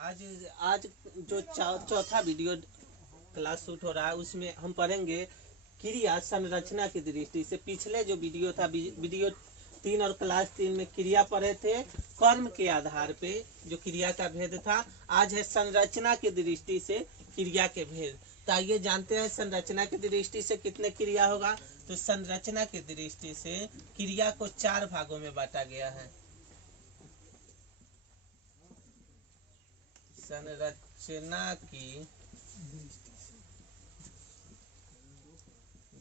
आज आज जो चौथा वीडियो क्लास शूट हो रहा है उसमें हम पढ़ेंगे क्रिया संरचना की दृष्टि से। पिछले जो वीडियो था वीडियो 3 और क्लास 3 में क्रिया पढ़े थे कर्म के आधार पे जो क्रिया का भेद था। आज है संरचना की दृष्टि से क्रिया के भेद। तो आइए जानते हैं संरचना की दृष्टि से कितने क्रिया होगा। तो संरचना की दृष्टि से क्रिया को 4 भागों में बांटा गया है। संरचना की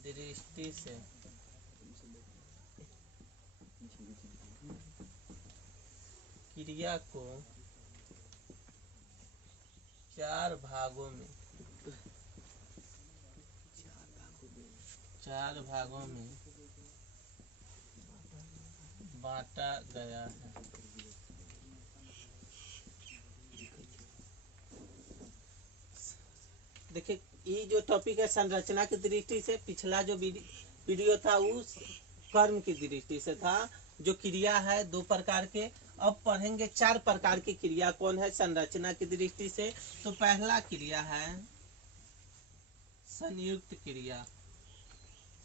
दृष्टि से क्रिया को 4 भागों में बांटा गया है। देखिए ये जो टॉपिक है संरचना की दृष्टि से, पिछला जो वीडियो था उस कर्म की दृष्टि से था। जो क्रिया है 2 प्रकार के, अब पढ़ेंगे 4 प्रकार की क्रिया कौन है संरचना की दृष्टि से। तो पहला क्रिया है संयुक्त क्रिया।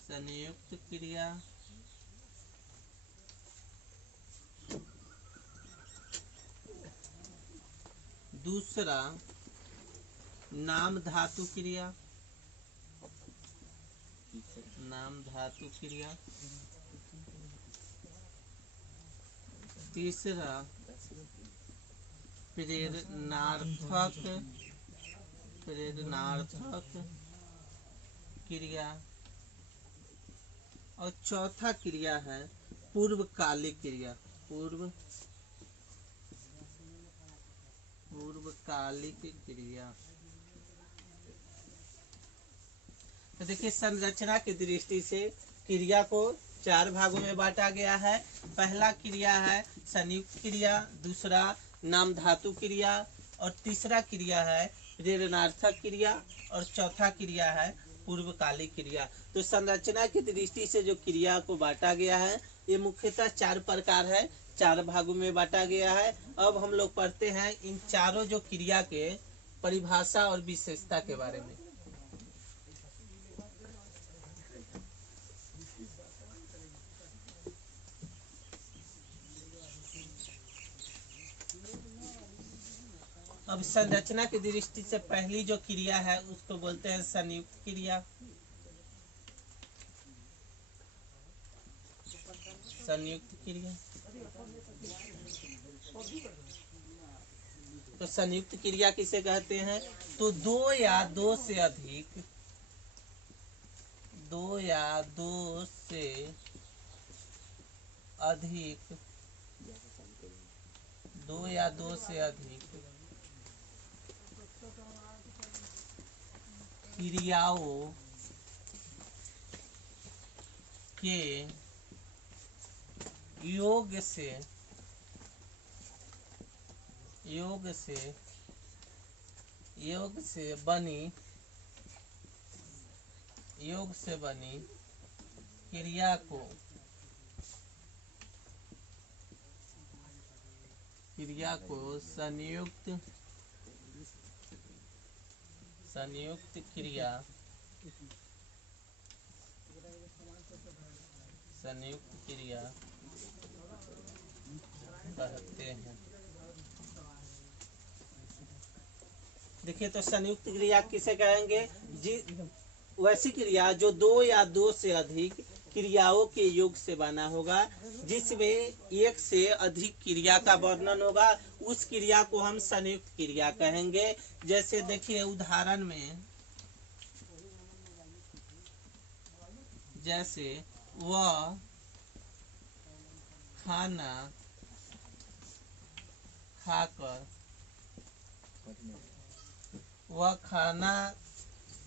संयुक्त क्रिया दूसरा नाम धातु क्रिया। नाम धातु क्रिया। तीसरा प्रेरणार्थक क्रिया। और चौथा क्रिया है पूर्वकालिक क्रिया। पूर्वकालिक क्रिया। तो देखिए संरचना की दृष्टि से क्रिया को 4 भागों में बांटा गया है। पहला क्रिया है संयुक्त क्रिया, दूसरा नाम धातु क्रिया, और तीसरा क्रिया है प्रेरणार्थक क्रिया, और चौथा क्रिया है पूर्वकालिक क्रिया। तो संरचना की दृष्टि से जो क्रिया को बांटा गया है ये मुख्यतः 4 प्रकार है, 4 भागों में बांटा गया है। अब हम लोग पढ़ते हैं इन चारों जो क्रिया के परिभाषा और विशेषता के बारे में। अब संरचना की दृष्टि से पहली जो क्रिया है उसको बोलते हैं संयुक्त क्रिया। संयुक्त क्रिया। तो संयुक्त क्रिया किसे कहते हैं? तो 2 या 2 से अधिक क्रियाओं के योग से बनी क्रिया को संयुक्त क्रिया कहते हैं। देखिए तो संयुक्त क्रिया किसे कहेंगे? वैसी क्रिया जो 2 या 2 से अधिक क्रियाओं के योग से बना होगा, जिसमें एक से अधिक क्रिया का वर्णन होगा, उस क्रिया को हम संयुक्त क्रिया कहेंगे। जैसे देखिए उदाहरण में, जैसे वह खाना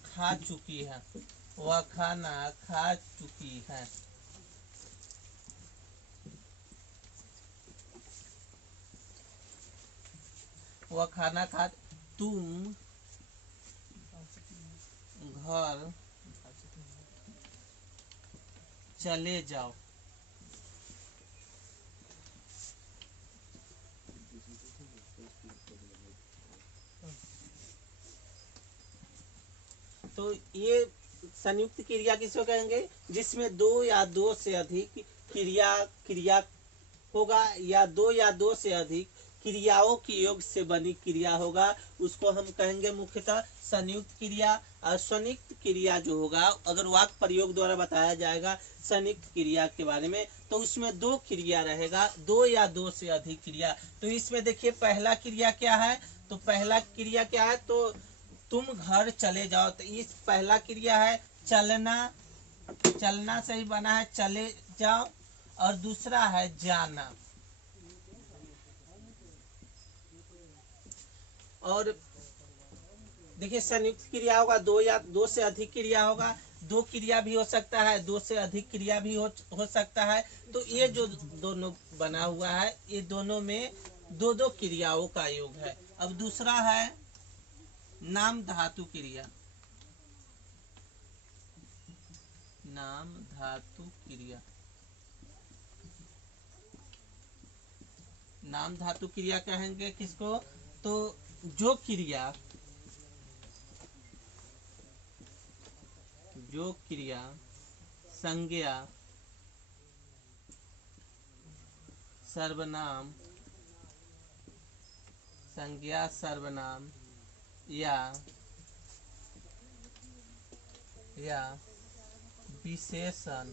खा चुकी है। वह खाना खा चुकी है। वह खाना खा। तुम घर चले जाओ। तो ये संयुक्त क्रिया किसको कहेंगे? जिसमें दो या दो से अधिक क्रिया होगा या दो से अधिक क्रियाओं की योग से बनी क्रिया होगा, उसको हम कहेंगे मुख्यतः संयुक्त क्रिया। और संयुक्त क्रिया जो होगा, अगर वाक्य प्रयोग द्वारा बताया जाएगा संयुक्त क्रिया के बारे में, तो उसमें दो क्रिया रहेगा, दो या दो से अधिक क्रिया। तो इसमें देखिए पहला क्रिया क्या है, तो पहला क्रिया क्या है, तो तुम घर चले जाओ। तो इस पहला क्रिया है चलना, चलना से ही बना है चले जाओ। और दूसरा है जाना। और देखिए संयुक्त क्रिया होगा, दो या दो से अधिक क्रिया होगा, दो क्रिया भी हो सकता है, दो से अधिक क्रिया भी हो सकता है। तो ये जो दोनों बना हुआ है, ये दोनों में दो दो क्रियाओं का योग है। अब दूसरा है नाम धातु क्रिया। नाम धातु क्रिया, नाम धातु क्रिया कहेंगे किसको, तो जो क्रिया संज्ञा, सर्वनाम, संज्ञा सर्वनाम या विशेषण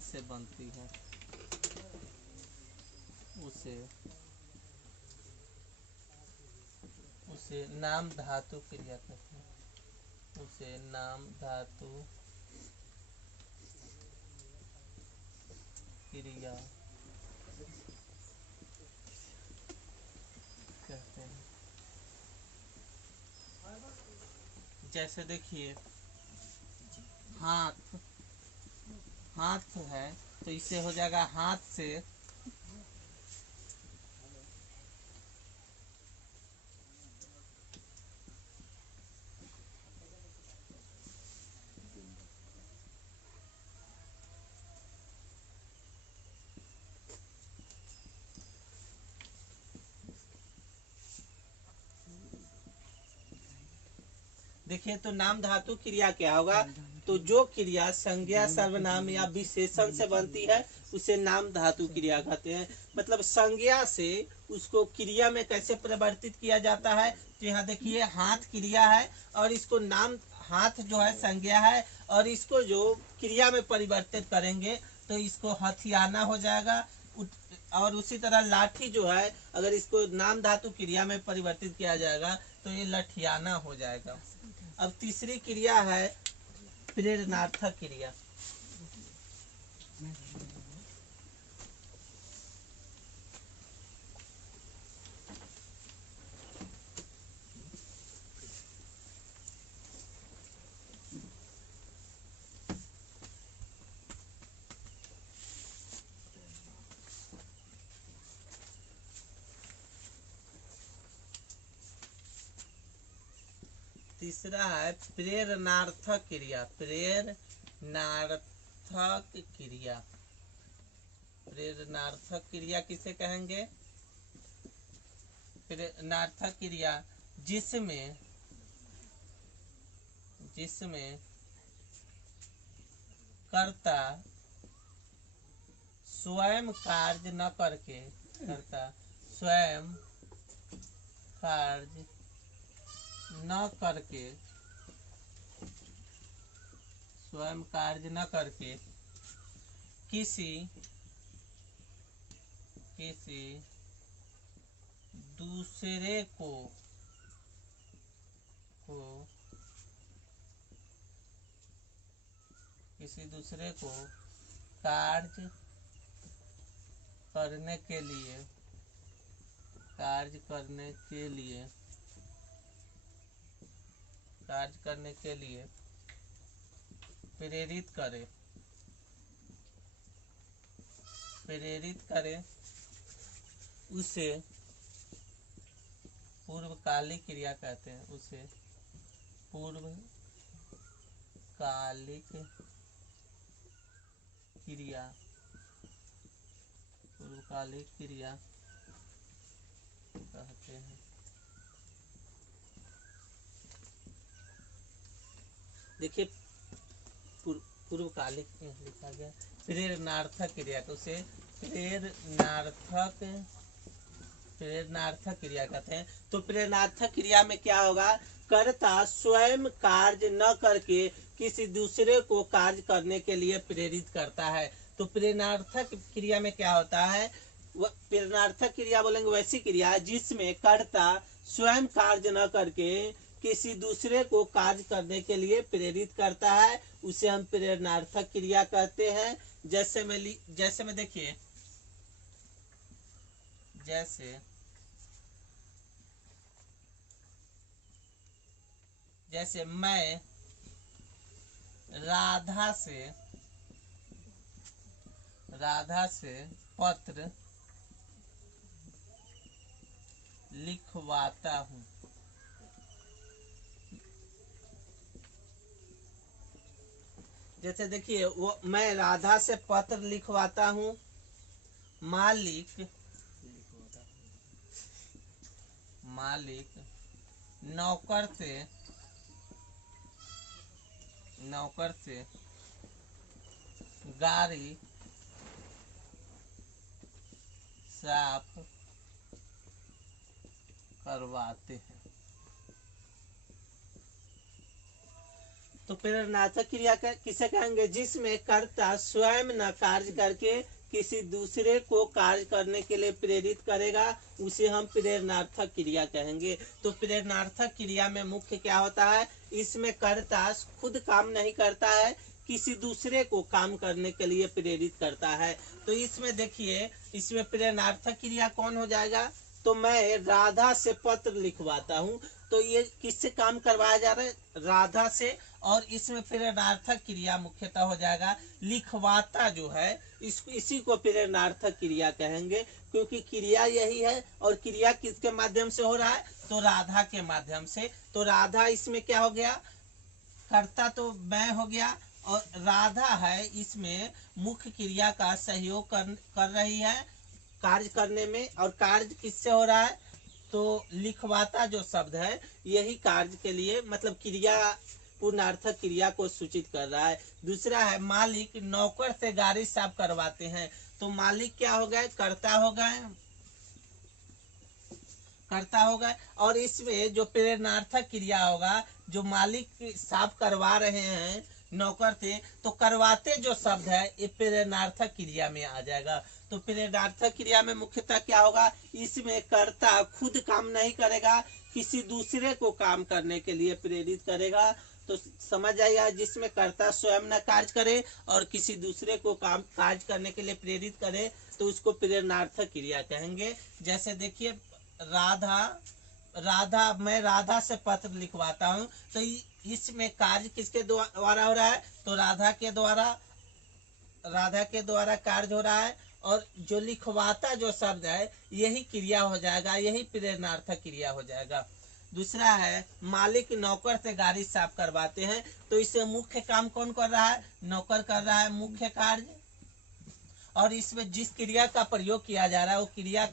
से बनती है, उसे नाम धातु क्रिया कहते हैं। उसे नाम धातु क्रिया कहते हैं। जैसे देखिए हाथ है, तो इससे हो जाएगा हाथ से देखिए, तो नाम धातु क्रिया क्या होगा, तो जो क्रिया संज्ञा सर्वनाम या विशेषण से बनती है उसे नाम धातु क्रिया कहते हैं। मतलब संज्ञा से उसको क्रिया में कैसे परिवर्तित किया जाता है, तो यहाँ देखिए हाथ क्रिया है और इसको नाम, हाथ जो है संज्ञा है और इसको जो क्रिया में परिवर्तित करेंगे तो इसको हथियाना हो जाएगा। और उसी तरह लाठी जो है, अगर इसको नाम धातु क्रिया में परिवर्तित किया जाएगा तो ये लठियाना हो जाएगा। अब तीसरी क्रिया है प्रेरणार्थक क्रिया। तीसरा है प्रेरणार्थक क्रिया। प्रेरणार्थक क्रिया किसे कहेंगे? प्रेरणार्थक क्रिया जिसमें कर्ता स्वयं कार्य न करके किसी दूसरे को कार्य करने के लिए प्रेरित करे उसे पूर्वकालिक क्रिया कहते हैं। उसे पूर्वकालिक क्रिया पूर्वकालिक क्रिया कहते हैं। देखिए पूर्वकालिक लिखा गया प्रेरणार्थक क्रिया को उसे प्रेरणार्थक क्रिया कहते हैं। तो प्रेरणार्थक क्रिया में क्या होगा, कर्ता स्वयं कार्य न करके किसी दूसरे को कार्य करने के लिए प्रेरित करता है। तो प्रेरणार्थक क्रिया में क्या होता है, प्रेरणार्थक क्रिया बोलेंगे वैसी क्रिया जिसमें कर्ता स्वयं कार्य न करके किसी दूसरे को कार्य करने के लिए प्रेरित करता है, उसे हम प्रेरणार्थक क्रिया कहते हैं। जैसे में देखिए, जैसे मैं राधा से पत्र लिखवाता हूँ। जैसे देखिए वो मैं राधा से पत्र लिखवाता हूँ, मालिक नौकर से गाड़ी साफ करवाते हैं। तो प्रेरणार्थक क्रिया किसे कहेंगे, जिसमें कर्ता स्वयं न कार्य करके किसी दूसरे को कार्य करने के लिए प्रेरित करेगा, उसे हम प्रेरणार्थक क्रिया कहेंगे। तो प्रेरणार्थक क्रिया में मुख्य क्या होता है, इसमें कर्ता खुद काम नहीं करता है, किसी दूसरे को काम करने के लिए प्रेरित करता है। तो इसमें देखिए, इसमें प्रेरणार्थक क्रिया कौन हो जाएगा, तो मैं राधा से पत्र लिखवाता हूँ। तो ये किससे काम करवाया जा रहा है, राधा से। और इसमें प्रेरणार्थक क्रिया मुख्यतः हो जाएगा लिखवाता जो है, इसी को प्रेरणार्थक क्रिया कहेंगे, क्योंकि क्रिया यही है। और क्रिया किसके माध्यम से हो रहा है, तो राधा के माध्यम से। तो राधा इसमें क्या हो गया, कर्ता तो मैं हो गया, और राधा है इसमें मुख्य क्रिया का सहयोग कर रही है कार्य करने में। और कार्य किससे हो रहा है, तो लिखवाता जो शब्द है यही कार्य के लिए मतलब क्रिया पूर्णार्थक क्रिया को सूचित कर रहा है। दूसरा है मालिक नौकर से गाड़ी साफ करवाते हैं। तो मालिक क्या हो गए, कर्ता हो गए। और इसमें जो प्रेरणार्थक क्रिया होगा, जो मालिक साफ करवा रहे हैं नौकर से, तो करवाते जो शब्द है ये प्रेरणार्थक क्रिया में आ जाएगा। तो प्रेरणार्थक क्रिया में मुख्यतः क्या होगा, इसमें कर्ता खुद काम नहीं करेगा, किसी दूसरे को काम करने के लिए प्रेरित करेगा। तो समझ आएगा, जिसमें कर्ता स्वयं न कार्य करे और किसी दूसरे को कार्य करने के लिए प्रेरित करे, तो उसको प्रेरणार्थक क्रिया कहेंगे। जैसे देखिए मैं राधा से पत्र लिखवाता हूँ, तो इसमें कार्य किसके द्वारा हो रहा है, तो राधा के द्वारा कार्य हो रहा है। और जो लिखवाता जो शब्द है यही क्रिया हो जाएगा, यही प्रेरणार्थक क्रिया हो जाएगा। दूसरा है मालिक नौकर से गाड़ी साफ करवाते हैं। तो इसे मुख्य काम कौन कर रहा है, नौकर कर रहा है मुख्य कार्य। और इसमें जिस क्रिया का प्रयोग किया जा रहा है वो क्रिया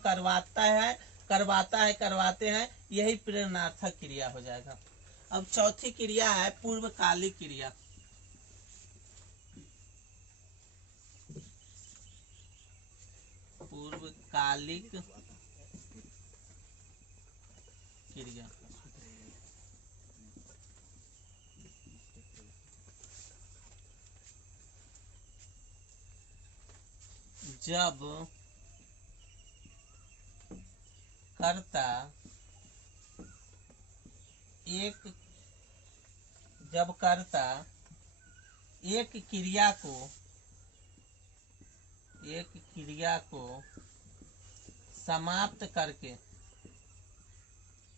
करवाते हैं, यही प्रेरणार्थक क्रिया हो जाएगा। अब चौथी क्रिया है पूर्वकालिक क्रिया। पूर्वकालिक क्रिया जब कर्ता एक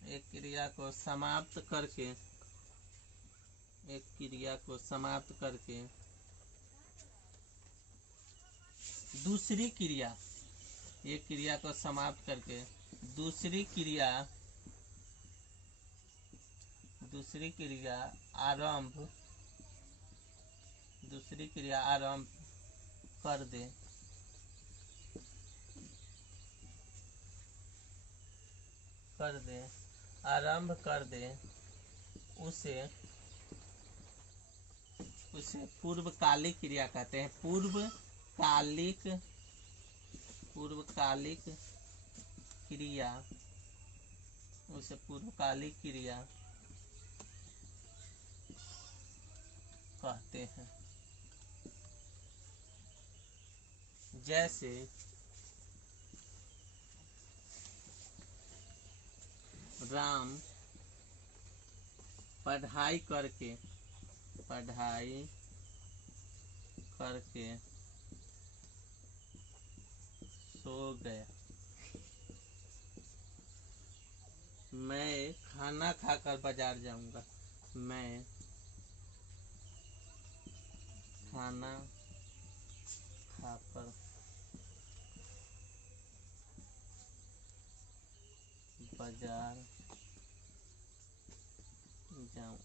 क्रिया को समाप्त करके दूसरी क्रिया आरंभ कर दे, कर दे, आरंभ कर दे, उसे पूर्वकालिक क्रिया कहते हैं। पूर्वकालिक क्रिया, उसे पूर्वकालिक क्रिया कहते हैं। जैसे राम पढ़ाई करके सो गया। मैं खाना खाकर बाजार जाऊंगा। मैं खाना खाकर बाजार जाऊंगा।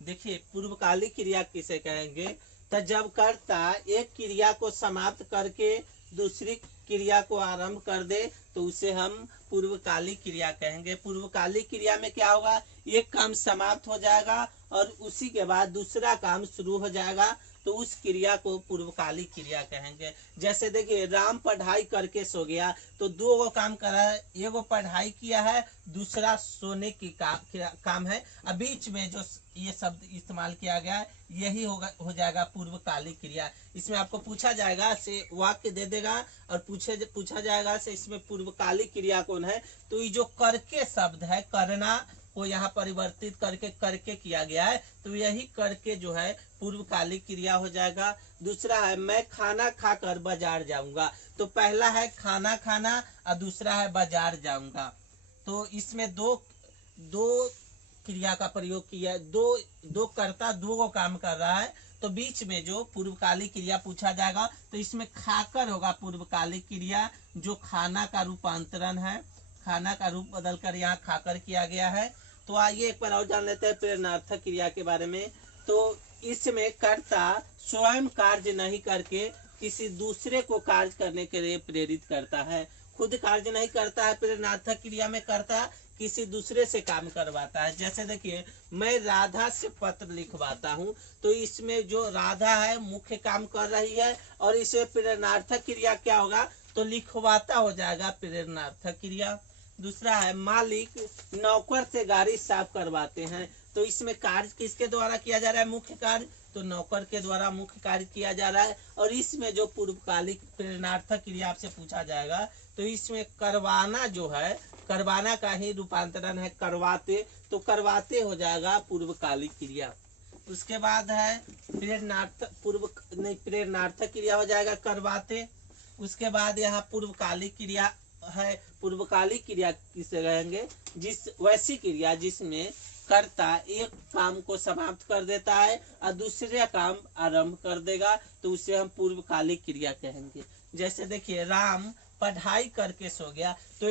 देखिए पूर्वकालिक क्रिया किसे कहेंगे? तो जब कर्ता एक क्रिया को समाप्त करके दूसरी क्रिया को आरंभ कर दे तो उसे हम पूर्वकालिक क्रिया कहेंगे। पूर्वकालिक क्रिया में क्या होगा? एक काम समाप्त हो जाएगा और उसी के बाद दूसरा काम शुरू हो जाएगा, तो उस क्रिया को पूर्वकालिक क्रिया कहेंगे। जैसे देखिए राम पढ़ाई करके सो गया, तो दो गो काम करा है, एगो पढ़ाई किया है, दूसरा सोने की काम है। अब बीच में जो ये शब्द इस्तेमाल किया गया है यही हो जाएगा पूर्वकालिक क्रिया। इसमें आपको पूछा जाएगा से वाक्य दे देगा और पूछा जाएगा से इसमें पूर्वकालिक क्रिया कौन है, तो ये जो करके शब्द है, करना को यहाँ परिवर्तित करके किया गया है, तो यही करके जो है पूर्वकालिक क्रिया हो जाएगा। दूसरा है मैं खाना खाकर बाजार जाऊंगा, तो पहला है खाना खाना और दूसरा है बाजार जाऊंगा। तो इसमें दो क्रिया का प्रयोग किया, दो कर्ता दो को काम कर रहा है, तो बीच में जो पूर्वकालिक क्रिया पूछा जाएगा तो इसमें खाकर होगा पूर्वकालिक क्रिया, जो खाना का रूपांतरण है, खाना का रूप बदलकर यहाँ खाकर किया गया है। तो आइए एक बार और जान लेते हैं प्रेरणार्थक क्रिया के बारे में। तो इसमें कर्ता स्वयं कार्य नहीं करके किसी दूसरे को कार्य करने के लिए प्रेरित करता है। खुद कार्य नहीं करता है। प्रेरणार्थक क्रिया में कर्ता किसी दूसरे से काम करवाता है। जैसे देखिए मैं राधा से पत्र लिखवाता हूँ, तो इसमें जो राधा है मुख्य काम कर रही है और इसमें प्रेरणार्थक क्रिया क्या होगा, तो लिखवाता हो जाएगा प्रेरणार्थक क्रिया। दूसरा है मालिक नौकर से गाड़ी साफ करवाते हैं, तो इसमें कार्य किसके द्वारा किया जा रहा है? मुख्य कार्य, तो नौकर के द्वारा मुख्य कार्य किया जा रहा है। और इसमें जो पूर्वकालिक प्रेरणार्थक क्रिया आपसे पूछा जाएगा तो इसमें करवाना जो है, करवाना का ही रूपांतरण है करवाते, तो करवाते हो जाएगा पूर्वकालिक क्रिया। उसके बाद है प्रेरणार्थक क्रिया हो जाएगा करवाते। उसके बाद यहाँ पूर्वकालिक क्रिया है। पूर्वकालिक क्रिया किसे कहेंगे? वैसी क्रिया जिसमें कर्ता एक काम को समाप्त कर देता है और दूसरा काम आरंभ कर देगा, तो उसे हम पूर्वकालिक क्रिया कहेंगे। जैसे देखिए राम पढ़ाई करके सो गया, तो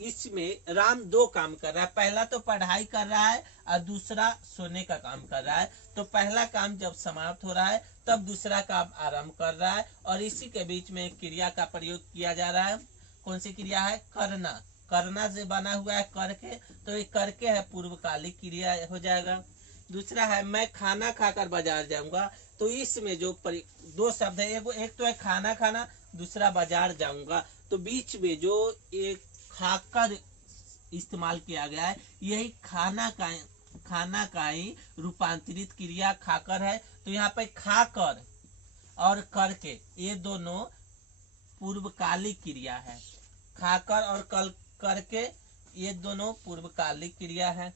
इसमें राम दो काम कर रहा है, पहला तो पढ़ाई कर रहा है और दूसरा सोने का काम कर रहा है। तो पहला काम जब समाप्त हो रहा है तब दूसरा काम आरंभ कर रहा है, और इसी के बीच में क्रिया का प्रयोग किया जा रहा है। कौन सी क्रिया है? करना। करना से बना हुआ है करके, तो ये करके है पूर्वकालिक क्रिया हो जाएगा। दूसरा है मैं खाना खाकर बाजार जाऊंगा, तो इसमें जो दो शब्द है, एक तो है खाना खाना, दूसरा बाजार जाऊंगा, तो बीच में जो एक खाकर इस्तेमाल किया गया है यही खाना का ही रूपांतरित क्रिया खाकर है। तो यहाँ पे खाकर और करके ये दोनों पूर्वकालिक क्रिया है। खाकर और करके ये दोनों पूर्वकालिक क्रिया है।